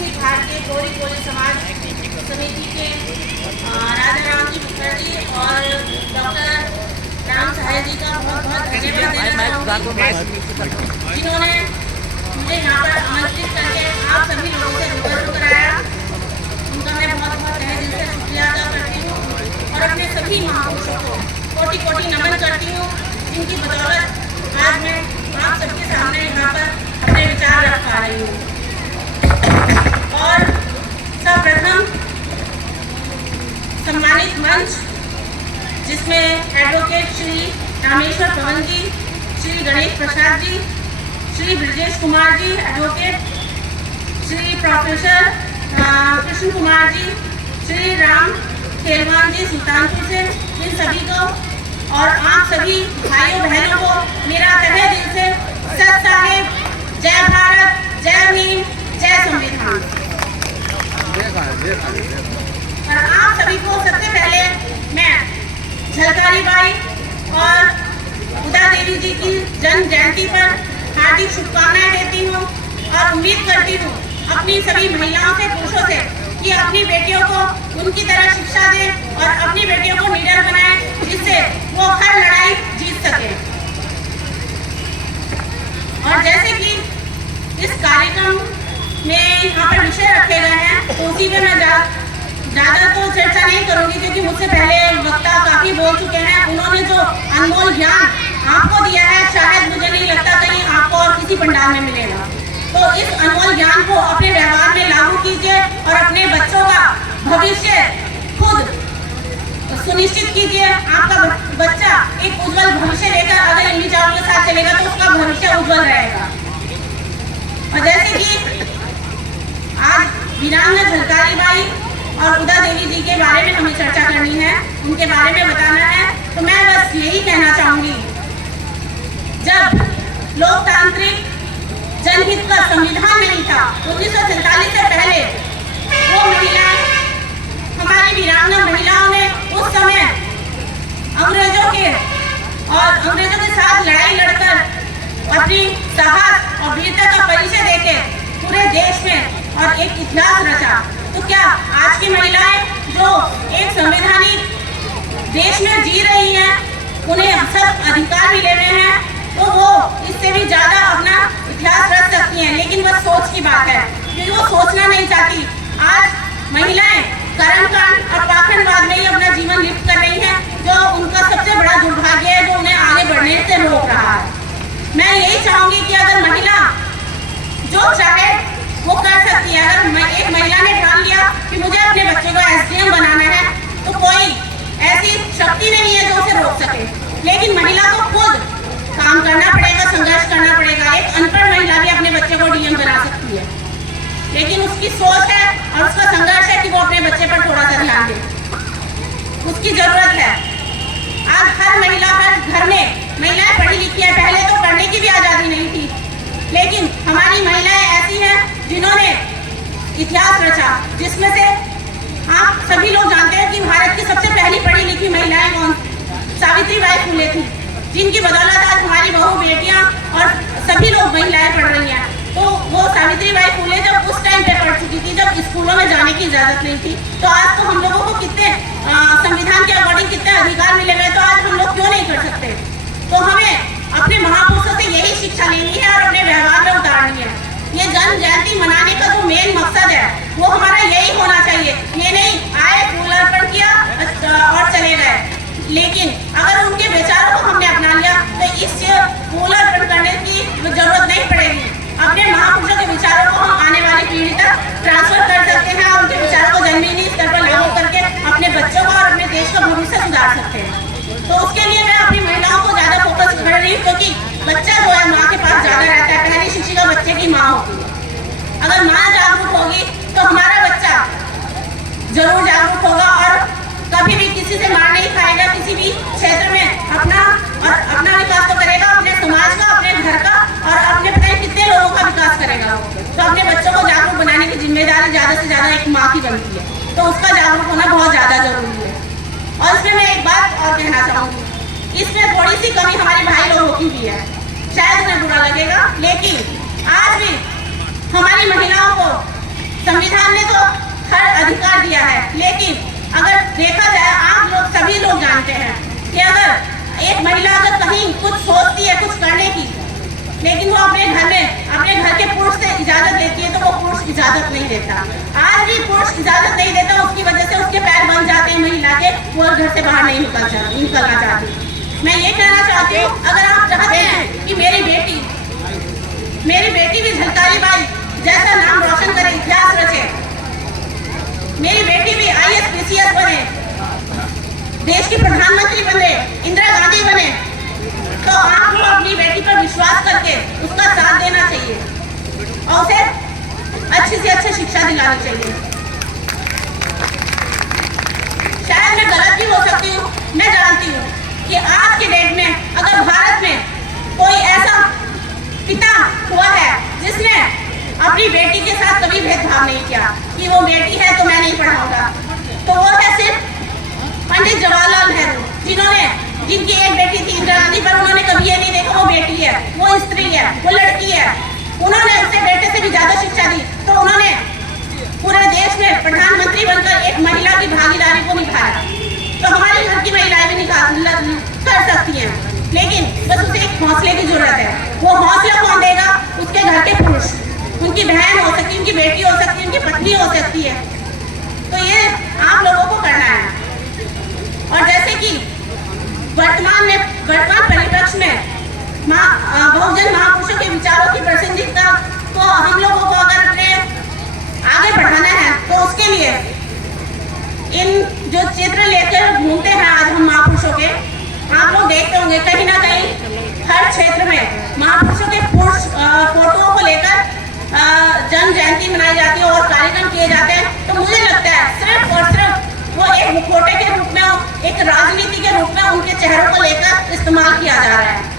अखिल भारतीय गौरी कोली समाज समिति के राजा राम जी मुखर्जी और डॉक्टर राम सहाय जी का बहुत बहुत धन्यवाद देना चाहूँगी, जिन्होंने मुझे यहाँ पर आमंत्रित करके आप सभी लोगों से रूबरू कराया। उनका मैं बहुत बहुत तहे दिल से शुक्रिया अदा करती हूँ और अपने सभी महापुरुषों को कोटि कोटि नमन करती हूँ, जिनकी बदौलत आज मैं आप सबके सामने यहाँ पर अपने विचार रख पा रही हूँ। और सर्वप्रथम सम्मानित मंच, जिसमें एडवोकेट श्री रामेश्वर पवन जी, श्री गणेश प्रसाद जी, श्री ब्रजेश कुमार जी एडवोकेट, श्री प्रोफेसर कृष्ण कुमार जी, श्री राम खेलवान जी सुल्तानपुर से, इन सभी को और आप सभी भाइयों बहनों को मेरा तहे दिल से सत साहिब, जय भारत, जय भीम, जय संविधान। और आप सभी को सबसे पहले मैं झलकारी बाई और उदा देवी जी की जन्म जयंती पर हार्दिक शुभकामनाएं देती हूँ और उम्मीद करती हूँ अपनी सभी महिलाओं से, पुरुषों से कि अपनी बेटियों को उनकी तरह शिक्षा दें और अपनी बेटियों को लीडर बनाएं, जिससे वो हर लड़ाई जीत सके। और जैसे कि इस कार्यक्रम में यहाँ पर विषय रखे गए हैं, तो उसी में मैं ज़्यादा तो चर्चा नहीं करूँगी, क्योंकि मुझसे पहले वक्ता काफ़ी बोल चुके हैं। उन्होंने जो अनमोल ज्ञान आपको दिया है, शायद मुझे नहीं लगता कहीं आपको और किसी पंडाल में मिलेगा। तो इस अनमोल ज्ञान को अपने व्यवहार में लागू कीजिए और अपने बच्चों का भविष्य खुद सुनिश्चित कीजिए। आपका बच्चा एक उज्जवल भविष्य लेकर अगर इन विचारों के साथ चलेगा तो उसका भविष्य उज्जवल रहेगा। और जैसे कि आज वीरांगना झलकारी बाई और उदा देवी जी के बारे में हमें चर्चा करनी है, उनके बारे में बताना है, तो मैं बस यही कहना चाहूंगी, जब लोकतांत्रिक जनहित का संविधान नहीं था 1947 से पहले, वो महिलाएं, हमारी वीरांगना महिलाओं ने उस समय अंग्रेजों के साथ लड़ाई लड़कर अपनी साहस और वीरता का परिचय देके पूरे देश में और एक इतिहास रचा। तो क्या आज की महिलाएं जो एक संवैधानिक देश में जी रही हैं, उन्हें सब अधिकार मिले हुए हैं, तो वो इससे भी ज्यादा अपना इतिहास रच सकती हैं, लेकिन बस सोच की बात है, क्योंकि वो सोचना नहीं चाहती। आज महिलाएं कर्मकांड और पाखंडवाद में ही अपना जीवन लिप्त कर रही हैं, जो उनका सबसे बड़ा दुर्भाग्य है, जो उन्हें आगे बढ़ने से रोक रहा है। मैं यही चाहूंगी कि अगर महिला जो चाहे वो कर सकती है। अगर एक महिला ने ठान लिया कि मुझे अपने बच्चे को एसडीएम बनाना है, तो कोई ऐसी शक्ति नहीं है जो उसे रोक सके। लेकिन महिला को खुद काम करना पड़ेगा, संघर्ष करना पड़ेगा। एक अनपढ़ महिला भी अपने बच्चे को डीएम बना सकती है, लेकिन उसकी सोच है और उसका संघर्ष है कि वो अपने बच्चे पर थोड़ा सा ध्यान दे, उसकी जरूरत है। आज हर महिला, हर घर में महिलाएं पढ़ी लिखी है। पहले तो पढ़ने की भी आजादी नहीं थी, लेकिन हमारी महिलाएं ऐसी हैं जिन्होंने इतिहास रचा, जिसमें से आप सभी लोग जानते हैं कि भारत की सबसे पहली पढ़ी लिखी महिलाएं कौन? सावित्रीबाई फुले थी, जिनकी बदौलत आज हमारी बहू बेटियां और सभी लोग महिलाएं पढ़ रही हैं। तो वो सावित्रीबाई फुले जब उस टाइम पे पढ़ चुकी थी, जब स्कूलों में जाने की इजाजत नहीं थी, तो आज तो हम लोगों को कितने संविधान के अकॉर्डिंग कितने अधिकार मिले हुए, तो आज हम लोग क्यों नहीं कर सकते? तो हमें अपने महापुरुषों से यही शिक्षा लेनी है और अपने व्यवहार में उतारनी है। ये जन्म जयंती मनाने का जो मेन मकसद है, वो हमारा यही होना चाहिए। ये नहीं आए, फूल अर्पण किया और चले गए, लेकिन अगर उनके विचारों को हमने अपना लिया तो इस फूल अर्पण करने की जरूरत नहीं पड़ेगी। अपने महापुरुषों के विचारों को हम आने वाली पीढ़ी तक ट्रांसफर कर सकते हैं और उनके विचारों को जमीनी स्तर पर लागू करके अपने बच्चों का और अपने देश का भविष्य सुधार सकते हैं। तो उसके लिए मैं अपनी महिलाओं को ज्यादा फोकस कर रही हूँ, क्योंकि बच्चा जो है माँ के पास ज्यादा रहता है। पहली शिक्षिका बच्चे की माँ होती है। अगर माँ जागरूक होगी तो हमारा बच्चा जरूर जागरूक होगा और कभी भी किसी से मार नहीं खाएगा, किसी भी क्षेत्र में अपना विकास तो करेगा, अपने समाज का, अपने घर का और अपने पता नहीं कितने लोगों का विकास करेगा। तो अपने बच्चों को जागरूक बनाने की जिम्मेदारी ज्यादा से ज्यादा एक माँ की बनती है, तो उसका जागरूक होना बहुत ज्यादा जरूरी है। और इसमें मैं एक बात और कहना चाहूंगी, इसमें थोड़ी सी कमी हमारे भाई लोगों की भी है, शायद उन्हें बुरा लगेगा, लेकिन आज भी हमारी महिलाओं को कर दिया है। लेकिन अगर देखा जाए, आप लोग सभी लोग जानते हैं कि अगर एक महिला अगर कहीं कुछ सोचती है कुछ करने की, लेकिन वो अपने घर में अपने घर के पुरुष से इजाजत लेती है तो वो पुरुष इजाजत नहीं देता। आज भी पुरुष इजाजत नहीं देता, उसकी वजह से उसके पैर बन जाते हैं महिला के, वो घर से बाहर नहीं निकलना चाहती। मैं ये कहना चाहती हूँ, अगर आप चाहते हैं कि मेरी बेटी भी झलकारी बाई जैसा नाम रोशन करे, इतिहास रचे, मेरी बेटी भी IAS PCS बने, देश की प्रधानमंत्री बने, इंदिरा गांधी बने, तो आपको अपनी बेटी पर विश्वास करके उसका साथ देना चाहिए और उसे अच्छी से अच्छी शिक्षा दिलानी चाहिए। शायद मैं गलत भी हो सकती हूँ, मैं जानती हूँ कि आज के डेट में अगर भारत में कोई ऐसा पिता हुआ है जिसने अपनी बेटी के साथ कभी भेदभाव नहीं किया कि वो बेटी है तो मैं नहीं पढ़ाऊंगा, तो वो है सिर्फ पंडित जवाहरलाल नेहरू, जिनकी एक बेटी थी इंदिरा गांधी, पर उन्होंने कभी ये नहीं देखा वो बेटी है, वो स्त्री है, वो लड़की है। उन्होंने अपने बेटे से भी ज्यादा शिक्षा दी, तो उन्होंने पूरे देश में प्रधानमंत्री बनकर एक महिला की भागीदारी को निभाया। तो हमारे घर की महिलाएं भी कर सकती हैं, लेकिन बस उसे एक हौसले की जरूरत है। वो हौसला कौन देगा? उसके घर के पुरुष, उनकी बहन हो सकती है, उनकी बेटी हो सकती है, उनकी पत्नी हो सकती है। तो ये आप लोगों को करना है। और जैसे कि वर्तमान परिप्रेक्ष्य में बहुजन महापुरुषों के विचारों की प्रासंगिकता को हम लोगों को अगर अपने आगे बढ़ाना है, तो उसके लिए इन जो चित्र लेकर घूमते हैं आज हम महापुरुषों के, आप लोग देखते होंगे कहीं ना कहीं हर क्षेत्र में महापुरुषों के फोटोओं को लेकर जन्म जयंती मनाई जाती है और कार्यक्रम किए जाते हैं। तो मुझे लगता है सिर्फ और सिर्फ वो एक मुखौटे के रूप में, एक राजनीति के रूप में उनके चेहरों को लेकर इस्तेमाल किया जा रहा है।